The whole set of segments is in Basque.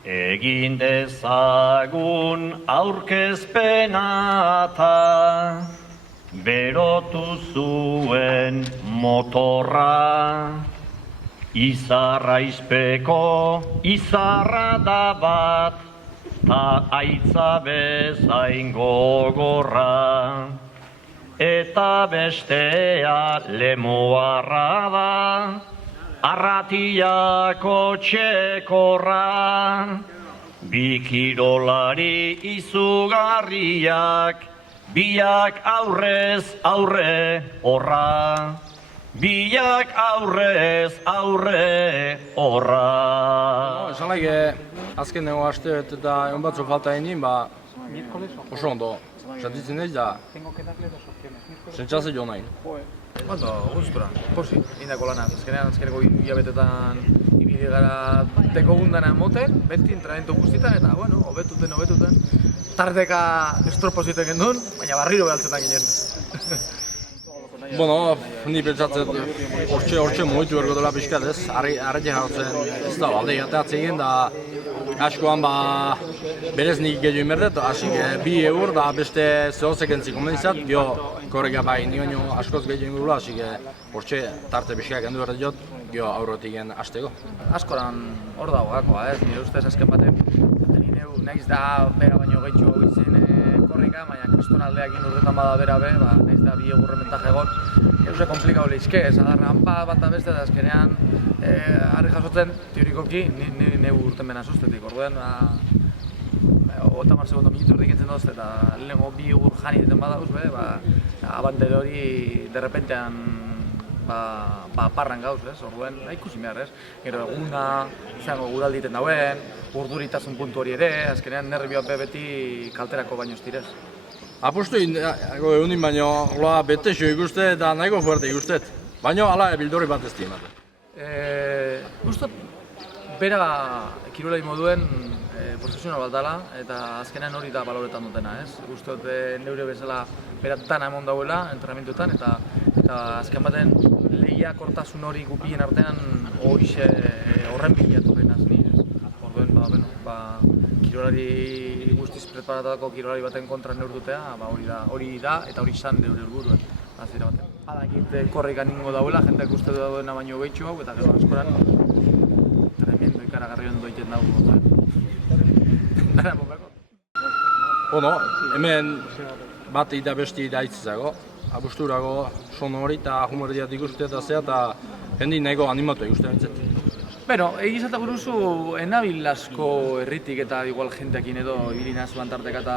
Egin dezagun aurkezpenata, berotu zuen motorra, izarra izpeko izarra da bat, ta aitza bezain gogorra, eta bestea lemoarra da, arratiako txekorra, bi kirolari izugarriak, biak aurrez aurre horra, biak aurrez aurre horra. Esan laik, azken nego aste eta egon batzu falta egin, oso ondo. Sentitzen ez da, sentsazio jo nahi. Ondo, gustura, posi, indako lana. Azkeneko hilabetetan ibili gara teko gundana moten, beti entrenamentu guztietan, eta, bueno, hobetuten. Tardeka estropozitek gendun, baina barriro behaltzetan ginen. Bueno, ni pentsatzen hortxe mugitu berko dela pixkat ez, arretik jartzen ez da, balde gateatzen egin da askoan berez nik gehiago inberdet, hasi bi eur da beste zehozek entzik komendizat, gio korreka bai nioño askoz gehiago ingurula, hasi hortxe tarte pixkak endu berdet jot, gio aurretik gen hasteko. Askoran hor dago gakoa ez, nire ustez azken baten, nahiz da bera baino gehitxo izen korrika, baina kristonaldeak urtetan bada bera be, nahiz da bi egurre mentaje egon, euse komplikau lehizke, adarra hanpa bat da beste, da azkenean harri jasotzen, teorikoki, neu urten bena sustetik, orduen, 30 segundo minutu urdik entzen dozte, eta lehenko bi egur jani deten badauz, abantere hori derrepentean parran gauz, ez? Orduen, ikusi behar, ez? Gero eguna, izango guralditen dauen, urduritasun puntu hori ere, azkenean nervioak beti kalterako baino estirez. Apustu egunin baino, betexo ikuste eta nahiko fuerte ikustet, baino ala bildorri bat ez diemate. Gustot, bera kirolari moduen profesional bat dela, eta azkenean hori da baloretan dutena, ez? Gustot neure bezala bera dana emon dauela, entrenamentuetan, eta azken baten lehiakortasun hori gupien artean horren bilatu behinaz ni, ez? Orduen, kirolari guztiz preparatako kirolari baten kontra neurdutea, hori da eta hori izan neure helburuen. Azira baten. Adakit korrika ningo dauela, jendeak uste duena baino behitxu hau, eta gero askoran tremendo ikaragarri ondo egiten dago. Bueno, hemen bat eta besti daitzezago, abusturago son hori eta humoriat ikuste eta zea, eta jendi nahiko animatu ikuste bintzet. Beno, egizata buruzu, enabil asko herritik eta igual jenteakin edo ibilina zuan tarteka eta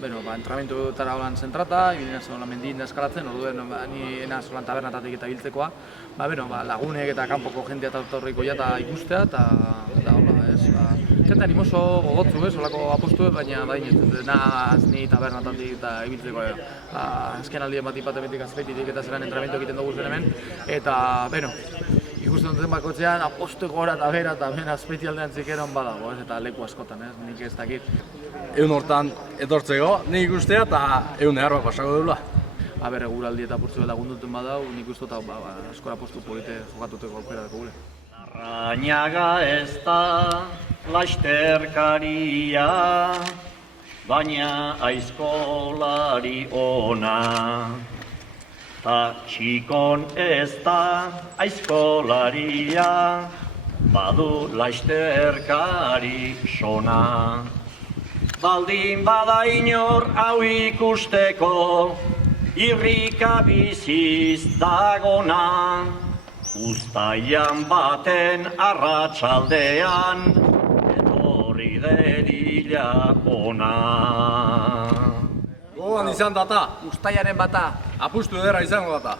entrenamentuetara holan zentrata, ibilina zuan mendien eskalatzen, orduen ni ena zuan tabernatatik eta biltzekoa, lagunek eta kanpoko jentea eta torriko ja eta ikustea eta hola, ez? Jente animoso gogotzu, ez, holako apostu, baina naz ni tabernatatik eta ibiltzeko azken aldien bat ipatemetik azpeititik eta zelan entrenamentu egiten dugu zen hemen, eta, ikusten duten bakotzean apostu gora eta bera eta hemen azpeiti aldean zikeron badago, ez, eta leku askotan, ez, nik ez dakit. Egun hortan etortzeko, nik ikustea eta egun behar bat pasako deula. Eguraldi eta purtzu lagunduten badau, nik uste eta askora postu polite jokatuteko aukera deko gure. Arrainaga ez da lasterkaria, baina aizkolari ona. Ta txikon ez da aizkolaria, badu lasterkari sona. Baldin bada inor hau ikusteko, irrika biziz dagona. Uztaian baten arratsaldean, etorri derila ona. Gogoan izan data, Uztailaren bata. apustu ederra izango data.